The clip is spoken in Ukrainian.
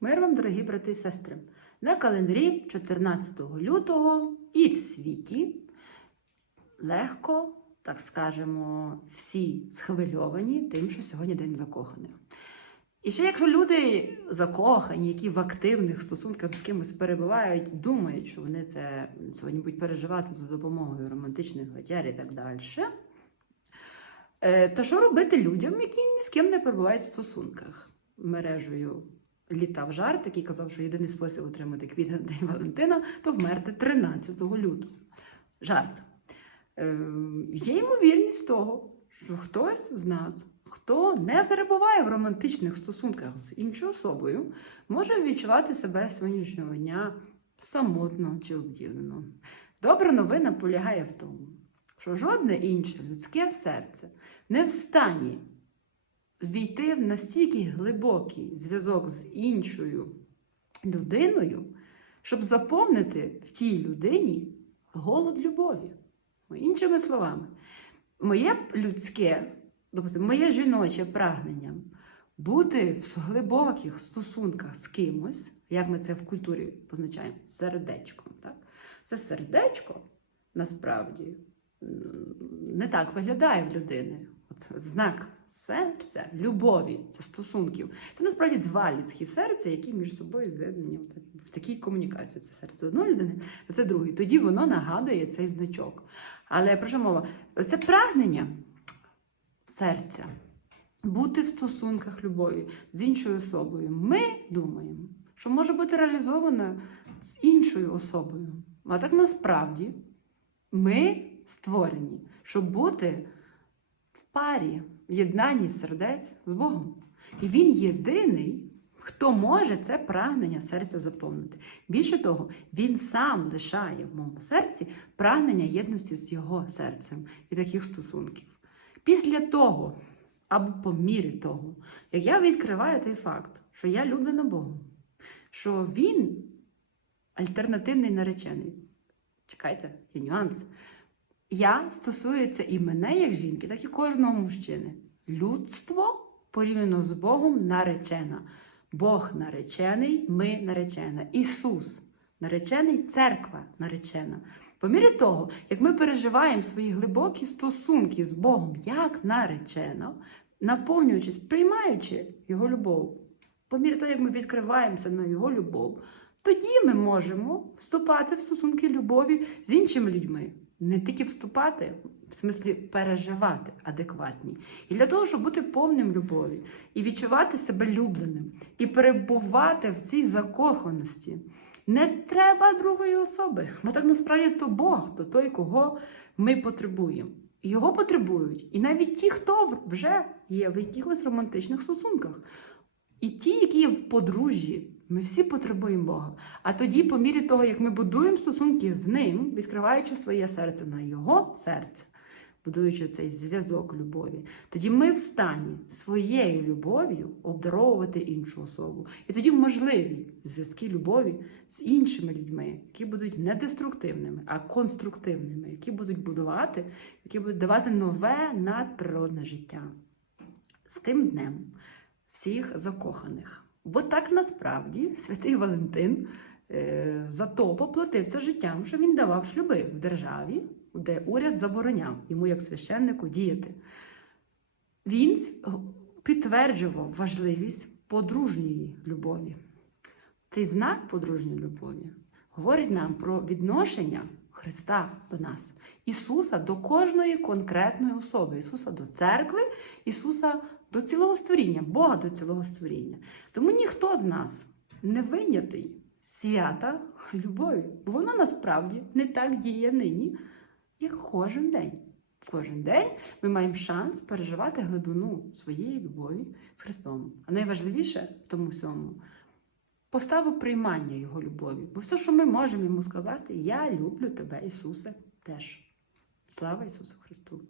Мир вам, дорогі брати і сестри! На календарі 14 лютого і в світі легко, так скажемо, всі схвильовані тим, що сьогодні День закоханих. І ще якщо люди закохані, які в активних стосунках з кимось перебувають, думають, що вони це сьогодні будуть переживати за допомогою романтичних вечер і так далі. Е, То що робити людям, які ні з ким не перебувають в стосунках? Мережею літав жарт, який казав, що єдиний спосіб отримати квіти на День Валентина то вмерти 13 лютого. Жарт. Е, Є ймовірність того, що хтось з нас, хто не перебуває в романтичних стосунках з іншою особою, може відчувати себе сьогоднішнього дня самотно чи обділено. Добра новина полягає в тому, що жодне інше людське серце не в стані війти в настільки глибокий зв'язок з іншою людиною, щоб заповнити в тій людині голод любові. Іншими словами, моє людське, допустимо, моє жіноче прагнення бути в глибоких стосунках з кимось, як ми це в культурі позначаємо, сердечком. Так? Це сердечко насправді не так виглядає в людини. От знак серця, любові, це стосунків. Це насправді два людські серця, які між собою з'єднані в такій- комунікації. Це серце одної людини, а це другої. Тоді воно нагадує цей значок. Але про що мова? Це прагнення серця бути в стосунках любові з іншою особою. Ми думаємо, що може бути реалізовано з іншою особою. А так насправді ми створені, щоб бути парі, в єднанні сердець з Богом. І він єдиний, хто може це прагнення серця заповнити. Більше того, він сам лишає в моєму серці прагнення єдності з його серцем і таких стосунків. Після того, або по мірі того, як я відкриваю той факт, що я люблена Богом, що він альтернативний наречений. Чекайте, є нюанс. Я стосується і мене як жінки, так і кожного мужчини. Людство порівняно з Богом наречена. Бог наречений, ми наречена. Ісус наречений, церква наречена. По мірі того, як ми переживаємо свої глибокі стосунки з Богом як наречено, наповнюючись, приймаючи Його любов, по мірі того, як ми відкриваємося на Його любов, тоді ми можемо вступати в стосунки любові з іншими людьми. Не тільки вступати, в смислі переживати адекватні. І для того, щоб бути повним любові і відчувати себе любленим, і перебувати в цій закоханості, не треба другої особи. Бо так насправді то Бог, то той, кого ми потребуємо. Його потребують. І навіть ті, хто вже є в якихось романтичних стосунках. І ті, які є в подружжі, ми всі потребуємо Бога. А тоді, по мірі того, як ми будуємо стосунки з ним, відкриваючи своє серце на його серце, будуючи цей зв'язок любові, тоді ми в стані своєю любов'ю обдаровувати іншу особу. І тоді можливі зв'язки любові з іншими людьми, які будуть не деструктивними, а конструктивними, які будуть будувати, які будуть давати нове надприродне життя. З тим днем всіх закоханих. Бо так насправді святий Валентин е, за то поплатився життям, що він давав шлюби в державі, де уряд забороняв йому як священнику діяти. Він підтверджував важливість подружньої любові. Цей знак подружньої любові говорить нам про відношення Христа до нас, Ісуса до кожної конкретної особи, Ісуса до церкви, Ісуса до цілого створіння, Бога до цілого створіння. Тому ніхто з нас не винятий свята любові, бо воно насправді не так діє нині, як кожен день. Кожен день ми маємо шанс переживати глибину своєї любові з Христом. А найважливіше в тому всьому поставу приймання Його любові. Бо все, що ми можемо йому сказати, я люблю тебе, Ісусе, теж. Слава Ісусу Христу!